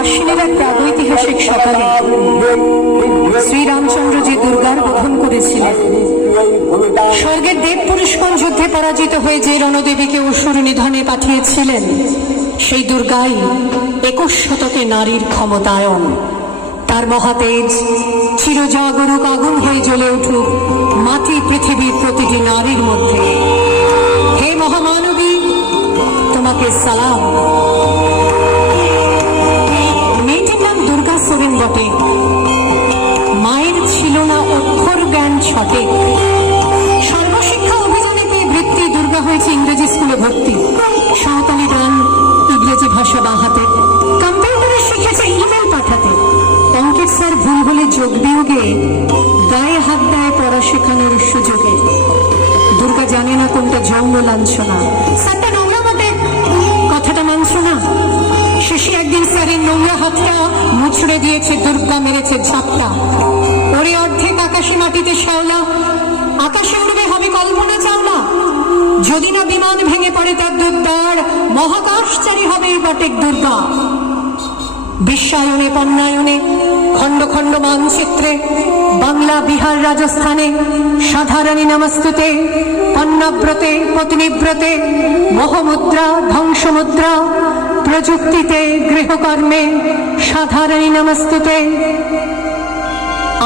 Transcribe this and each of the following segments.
আশ্বিনের এক প্রাগৈতিহাসিক সকালে শ্রীরামচন্দ্র যে দুর্গার বোধন করেছিলেন, স্বর্গের দেব পুরুষগণ যুদ্ধে পরাজিত হয়ে যে রণদেবীকে অসুর নিধনে পাঠিয়েছিলেন, সেই দুর্গাই 21 শতকে নারীর ক্ষমতায়ন। তার মহাতেজ চিরজাগরুক আগুন হয়ে জ্বলে উঠুক মাটি পৃথিবীর প্রতিটি নারীর মধ্যে। হে মহামানবী, তোমাকে সালাম। মেয়েটির নাম দুর্গা সোরেন বটে। মায়ের ছিল না অক্ষর জ্ঞান ছটে। সর্বশিক্ষা অভিযানে পেয়ে বৃত্তি দুর্গা হয়েছে ইংরেজি স্কুলে ভর্তি। সাঁওতালি গান, ইংরেজি ভাষা বাহাতে, কম্পিউটারে শিখেছে ইমেল পাঠাতে। অঙ্কের স্যার ভুল হলে যোগ বিয়োগে গায়ে হাত দেয় পড়া শেখানোর সুযোগে। দুর্গা জানে না কোনটা যৌন লাঞ্ছনা। স্যারটা নোংরা বটে, কথাটা মানছ না। শেষে একদিন স্যারের নোংরা হাতটা মুছড়ে দিয়েছে, দুর্গা মেরেছে ঝাপটা। ওরে অর্ধেক আকাশে মাটিতে শ্যাওলা, আকাশে উড়বে হবে কল্পনা চাওলা। যদি না বিমান ভেঙে পড়ে তার দুর্দার, মহাকাশচারী হবে বটেক দুর্গা। বিশ্বায়নে পণ্যায়নে খণ্ড খণ্ড মানচিত্রে, বাংলা বিহার রাজস্থানে সাধারণী নমস্তুতে। পণ্যব্রতে পত্নীব্রতে মোহমুদ্রা ধ্বংসমুদ্রা, প্রযুক্তিতে গৃহকর্মে সাধারণী নমস্তুতে।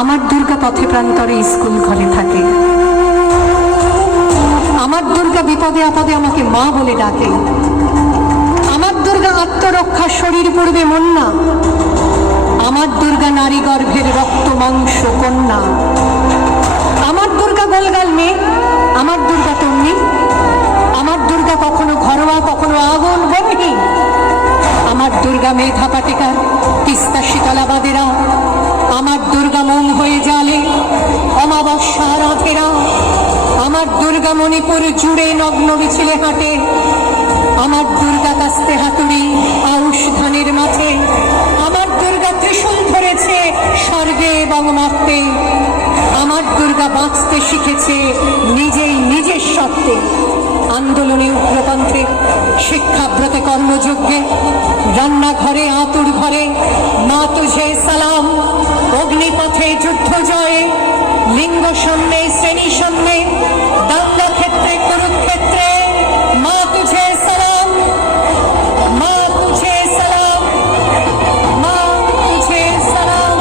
আমার দুর্গা পথে প্রান্তরে স্কুল ঘরে থাকে। আমার দুর্গা বিপদে আপদে আমাকে মা বলে ডাকে। আমার দুর্গা আত্মরক্ষা শরীর পড়বে মন না। আমার দুর্গা নারী গর্ভের রক্ত মাংস কন্যা। আমার দুর্গা গোলগাল মেয়ে, আমার দুর্গা তন্নি। আমার দুর্গা কখনো ঘরোয়া কখনো আগুন বন্যী। আমার দুর্গা মেধা পাটিকার তিস্তা শীতলাবাদেরা। আমার দুর্গা মোম হয়ে জালে অমাবস্যা রাতেরা। আমার দুর্গা মণিপুর জুড়ে নগ্ন বিছিলে হাঁটে। আমার দুর্গা কাস্তে হাতুড়ি আউশ ধানের মাঠে। আমার দুর্গা ত্রিশূল ধরেছে স্বর্গে এবং মাপতে। আমার দুর্গা বাঁচতে শিখেছে নিজেই নিজের সত্ত্বে। আন্দোলনে উগ্রপন্থে, শিক্ষাব্রতে কর্মযজ্ঞে, রান্নাঘরে আতুর ঘরে মা তুঝে সালাম। অগ্নিপথে যুদ্ধ জয়ে, লিঙ্গ সামনে শ্রেণী সামনে, দাঙ্গা ক্ষেত্রে কুরুক্ষেত্রে মা তুঝে সালাম। মা তুঝে সালাম, মা তুঝে সালাম।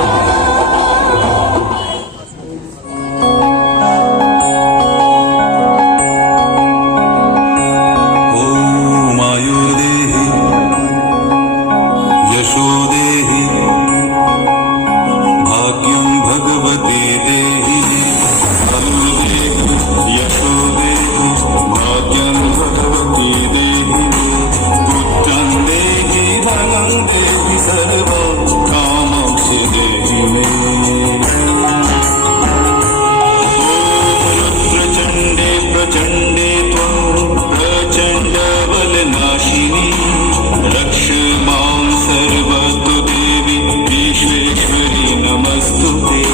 दुर्गे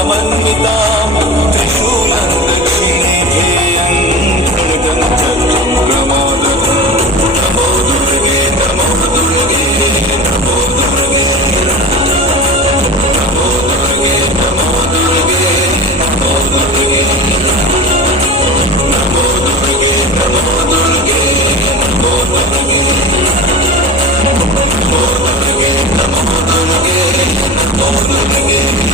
समन्विताम् त्रिशूलं दक्षिणे ध्येयम् खड्गं चक्रं प्रमोदम् नमो दुर्गे नमो दुर्गे नमो दुर्गे नमो दुर्गे नमो दुर्गे नमो दुर्गे नमो दुर्गे नमो दुर्गे नमो दुर्गे नमो दुर्गे नमो दुर्गे नमो दुर्गे